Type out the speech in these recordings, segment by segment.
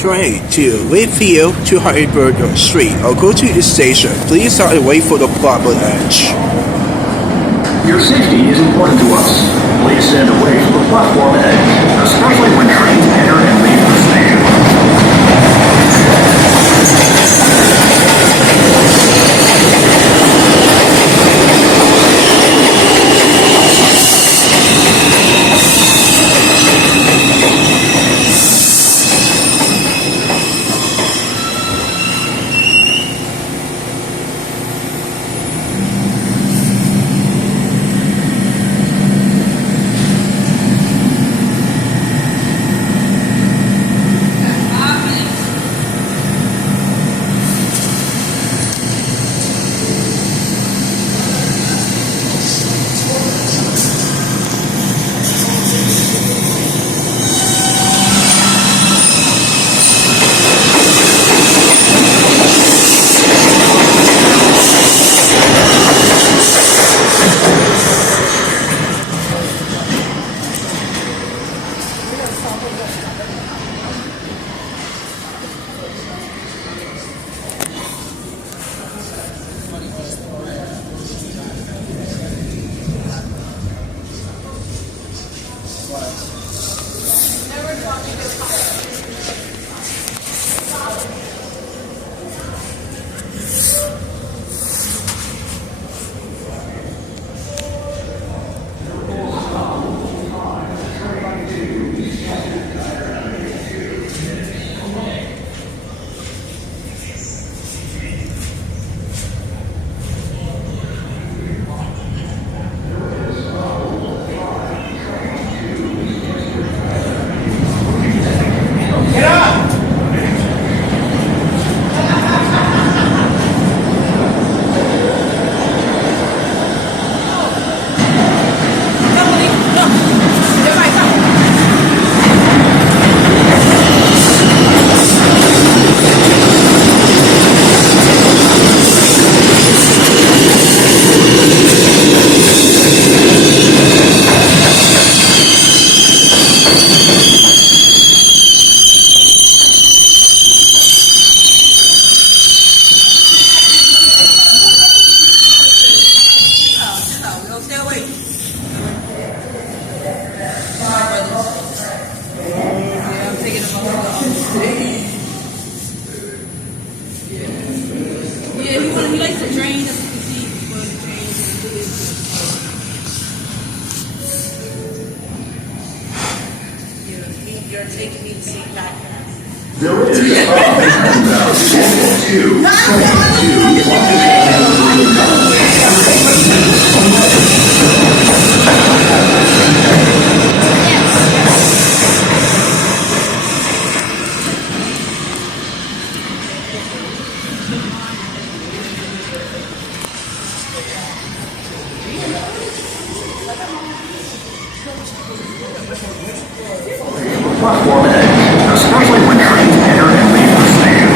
Train to Whitfield to Hyde Street or go to the station. Please start and wait for the platform edge. Your safety is important to us. Please stand away from the platform edge, especially when trains enter and leave the station. He likes to drain the seat before the drain You're taking me to see back. There is platform edge, especially when trains enter and leave the station.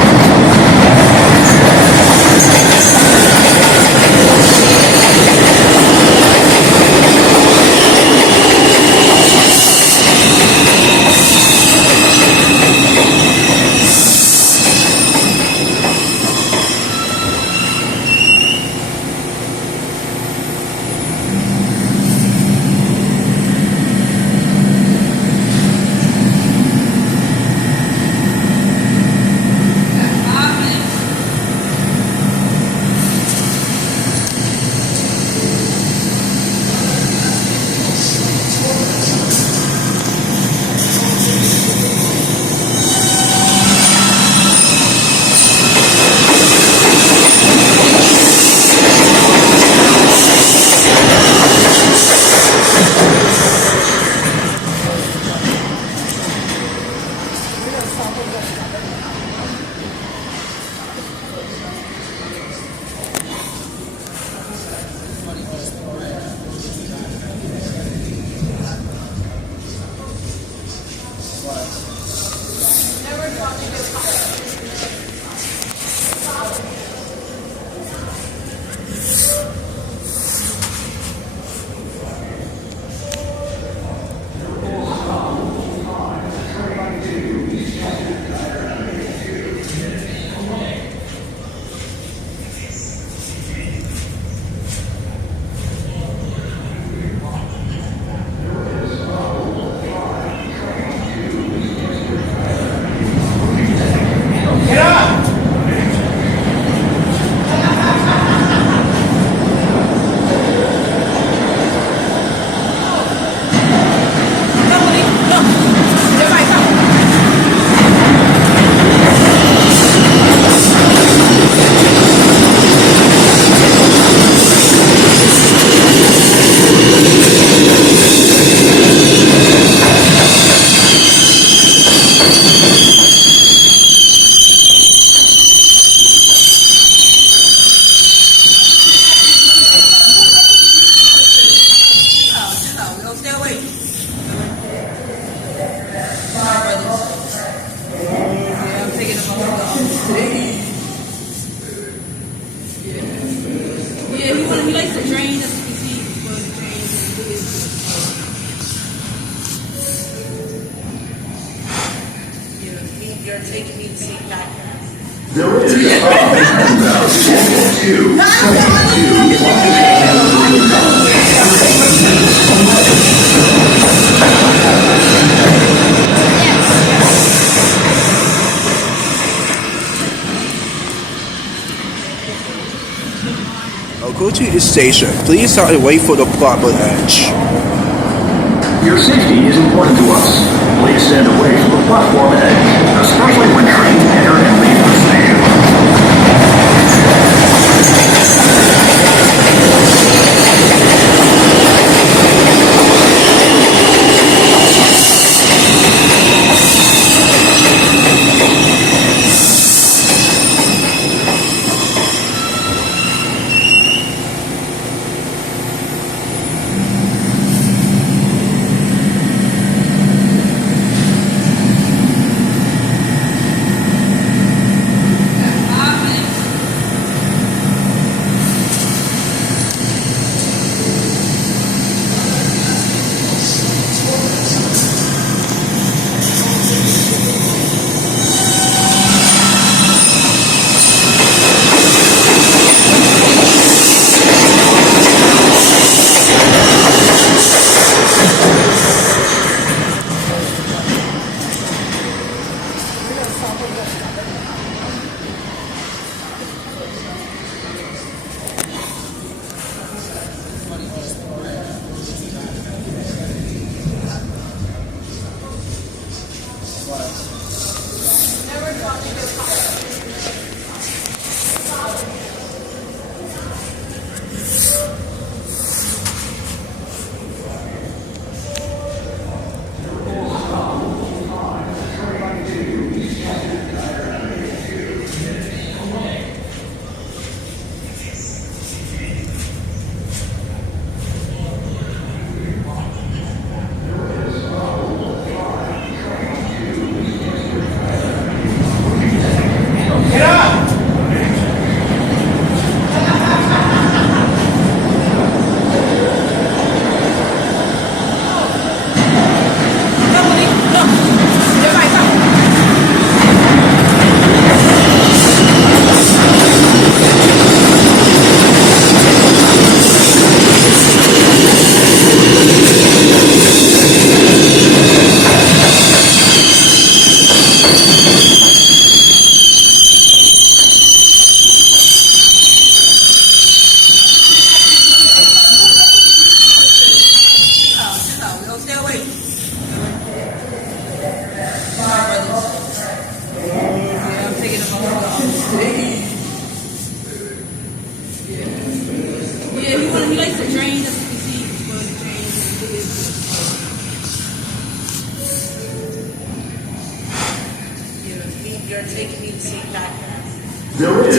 Yeah, he likes to drain, as you can see, before the drain. You're taking me to see that. There is a Go to your station. Please start and wait for the proper edge. Your safety is important to us. Please stand away from the platform edge, especially when trains enter and leave the station. He likes to drain, as you can see, before the drain. You're taking me to see that. There is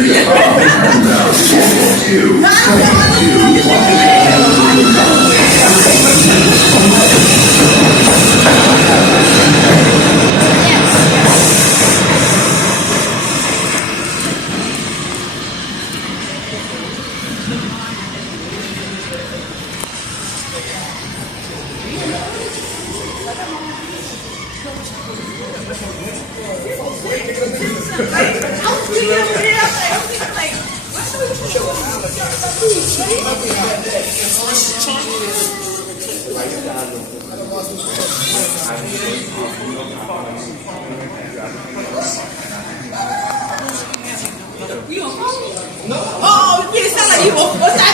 Oh, you sound like you. What's that?